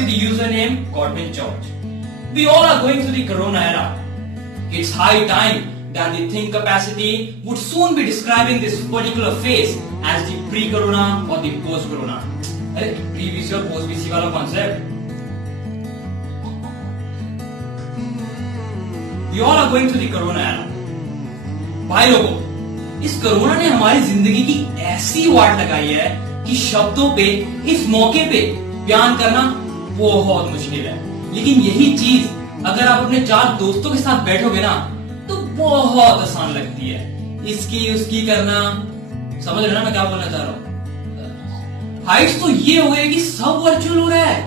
with the username Godwin George. We all are going through the Corona era. It's high time that the think capacity would soon be describing this particular phase as the pre-Corona or the post-Corona. अरे pre-VC और post-VC वाला concept. We all are going through the Corona era. भाई लोगों, इस corona ने हमारी जिंदगी की ऐसी वाट लगाई है कि शब्दों पे इस मौके पे बयान करना बहुत मुश्किल है। लेकिन यही चीज अगर आप अपने 4 दोस्तों के साथ बैठोगे ना तो बहुत आसान लगती है। इसकी उसकी करना, समझ रहे ना मैं क्या बोलना चाह रहा हूं। हाइट्स तो ये हो गए कि सब वर्चुअल हो रहा है।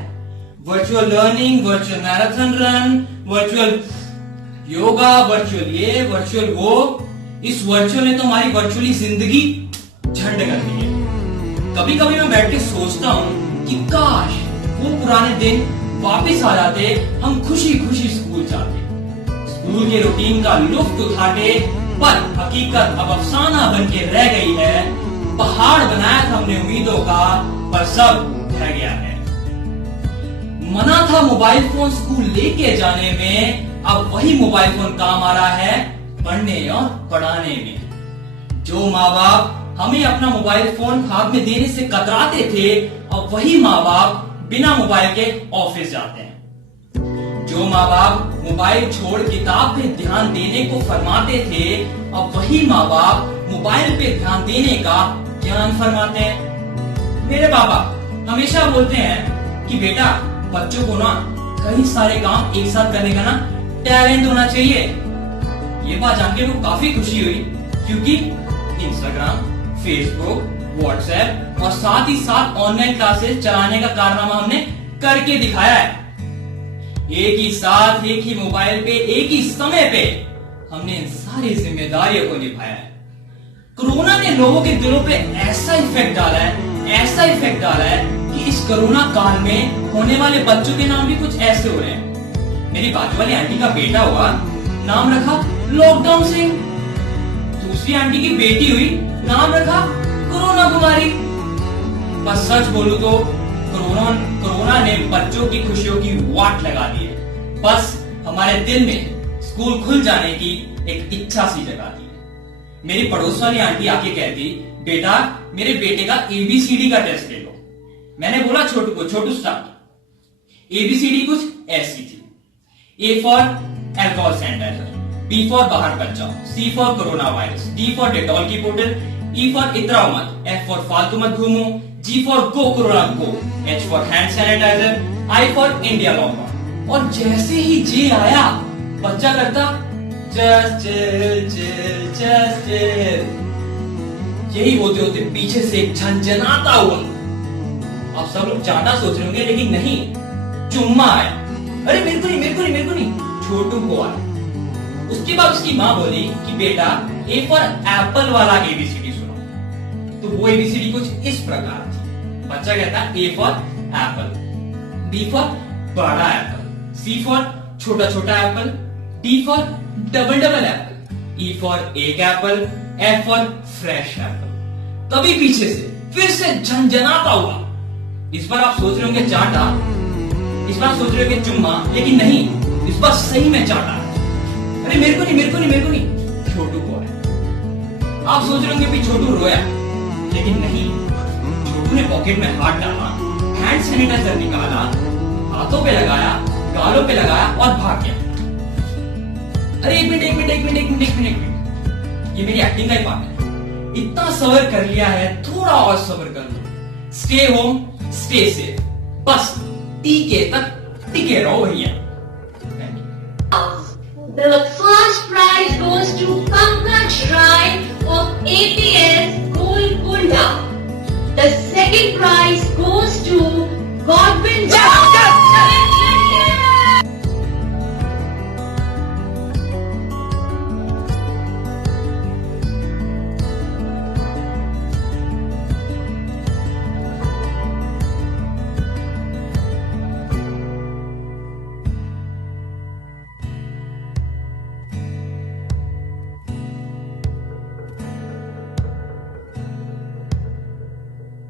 Virtual learning, virtual marathon run, virtual yoga, virtual ये, वर्चुअल वो। इस वर्चुअल ने तो हमारी वर्चुअली जिंदगी झंड कर दी है। कभी कभी मैं बैठ के सोचता हूँ कि काश वो पुराने दिन वापस आ जाते, हम खुशी खुशी स्कूल जाते, स्कूल के रूटीन का लुत्फ उठाते। पर हकीकत अब अफसाना बन के रह गई है। पहाड़ बनाया था हमने उम्मीदों का, पर सब ढह गया है। मना था मोबाइल फोन स्कूल लेके जाने में, अब वही मोबाइल फोन काम आ रहा है पढ़ने और पढ़ाने में। जो माँ बाप हमें अपना मोबाइल फोन हाथ में देने से कतराते थे, अब वही माँ बाप बिना मोबाइल के ऑफिस जाते हैं। जो माँ बाप मोबाइल छोड़ किताब पे ध्यान देने को फरमाते थे, अब वही माँ बाप मोबाइल पे ध्यान देने का ज्ञान फरमाते हैं। मेरे पापा हमेशा बोलते हैं कि बेटा, बच्चों को ना कई सारे काम एक साथ करने का ना टैलेंट होना चाहिए। ये बात जान के मुझे काफी खुशी हुई, क्योंकि इंस्टाग्राम, फेसबुक, व्हाट्सएप और साथ ही साथ ऑनलाइन क्लासेस चलाने का कारनामा हमने करके दिखाया है। एक ही साथ, एक ही मोबाइल पे, एक ही समय पे हमने इन सारी जिम्मेदारियों को निभाया है। कोरोना ने लोगों के दिलों पे ऐसा इफेक्ट डाला है, ऐसा इफेक्ट डाला है कि इस कोरोना काल में होने वाले बच्चों के नाम भी कुछ ऐसे हो रहे हैं। मेरी बाजू वाली आंटी का बेटा हुआ, नाम रखा लॉकडाउन सिंह। दूसरी आंटी की बेटी हुई, नाम रखा कोरोना कुमारी। बस सच बोलूं तो कोरोना ने बच्चों की खुशियों की वाट लगा दी है। बस हमारे दिल में स्कूल खुल जाने की एक इच्छा सी जगा दी है। मेरी पड़ोस वाली आंटी आके कहती, बेटा मेरे बेटे का ABCD का टेस्ट ले लो। मैंने बोला छोटू को, छोटू स्टार्ट। ABCD कुछ ऐसी थी। A for alcohol sanitizer, B for बाहर मत जाओ, C for corona virus, D for Dettol की बोतल, E फॉर इतराओ मत, F फॉर फालतू मत घूमो, G for go corona go, H for hand sanitizer, I for India lockdown. और जैसे ही J आया, बच्चा करता just chill chill just chill. यही होते होते पीछे से एक झंझनाता हुआ। आप सब लोग चाटा सोच रहे होंगे, लेकिन नहीं, चुम्मा आया। अरे मेरे को नहीं, मेरे को नहीं, मेरे को नहीं, छोटू को आया। उसके बाद उसकी माँ बोली कि बेटा A फॉर एप्पल वाला ABCD सुनो। तो वो ABCD कुछ इस प्रकार थी। बच्चा कहता A for apple, B for बड़ा एप्पल, C फॉर छोटा छोटा apple, D for double double apple, E for एक apple, F for fresh apple. तभी पीछे से फिर से झंझनाता हुआ। इस बार आप सोच रहे होंगे चाटा, इस बार सोच रहे होंगे चुम्मा, लेकिन नहीं, इस बार सही में चाटा। अरे मेरे को नहीं, मेरे को नहीं, मेरे को नहीं, छोटू को आया। आप सोच रहे होंगे भी छोटू रोया, लेकिन नहीं, छोटू ने पॉकेट में हाथ डाला, हैंड सैनिटाइजर निकाला, हाथों पे लगाया, गालों पे लगाया और भाग गया। अरे एक मिनट, एक मिनट, एक मिनट, एक मिनट, एक मिनट, एक मिनट, ये मेरी एक्टिंग का ही पार्ट है। इतना सबर कर लिया है, थोड़ा और सबर कर लो। स्टे होम, स्टे सेफ, बस टीके तक टिके रहो भैया। The first prize goes to Pankaj Rai of